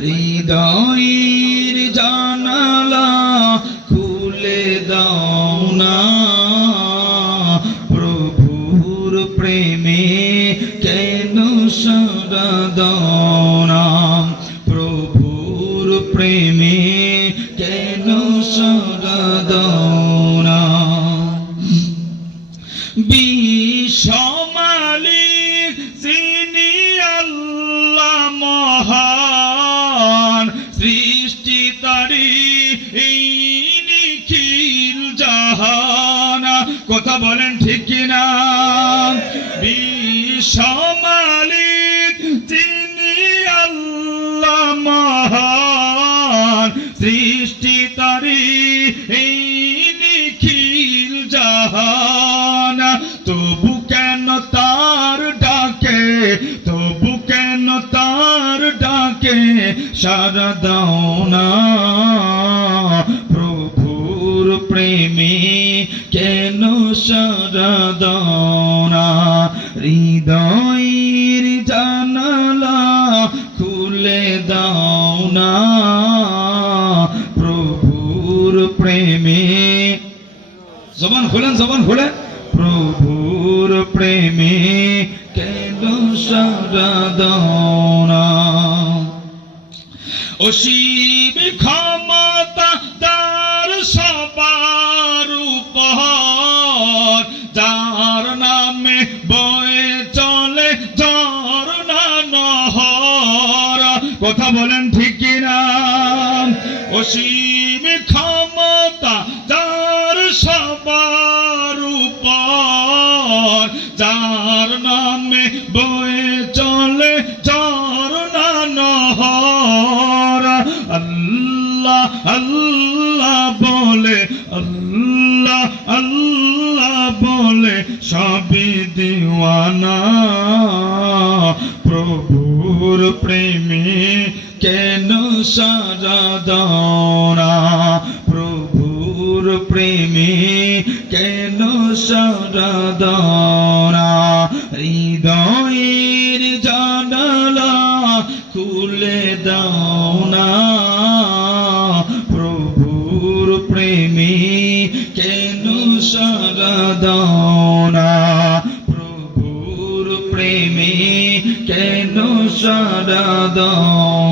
হৃদয়ের জানালা খুলে দাও না, প্রভুর প্রেমে কেন সাড়া দাও না, প্রভুর প্রেমে কেন সাড়া দাও না। বিশ্বমালিক যিনি আল্লাহ মহান, সৃষ্টি তারি এই নিখিল জাহান। কথা বলেন ঠিক কিনা? বিশ্বমালিক যিনি আল্লাহ মহান, সৃষ্টি তারি এই নিখিল জাহান। তবু কেন তার ডাকে, তবু কেন তার ডাকে সাড়া দাও না, প্রভুর প্রেমে কেন সাড়া দাও না। হৃদয়ের জানালা খুলে দাও না, প্রভুর প্রেমে। জবান খোলেন, জবান খোলেন। প্রভুর প্রেমে কেন সাড়া দাও না। অসীম ক্ষমতা তার সবার উপর, যার নামে বয়ে চলে ঝরনা নহর। কথা বলেন ঠিক কিনা? অসীম ক্ষমতা যার সবার উপর, যার নামে বয়ে চলে ঝরনা নহর। আল্লাহ আল্লাহ বলে, আল্লাহ আল্লাহ বলে সবই দিওয়ানা, প্রভুর প্রেমে কেন সাড়া দাও না, প্রভুর প্রেমে কেন সাড়া দাও না। হৃদয়ের জানালা খুলে দাও না, প্রভুর প্রেমে কেন সাড়া দাও না, প্রভুর প্রেমে কেন সাড়া দাও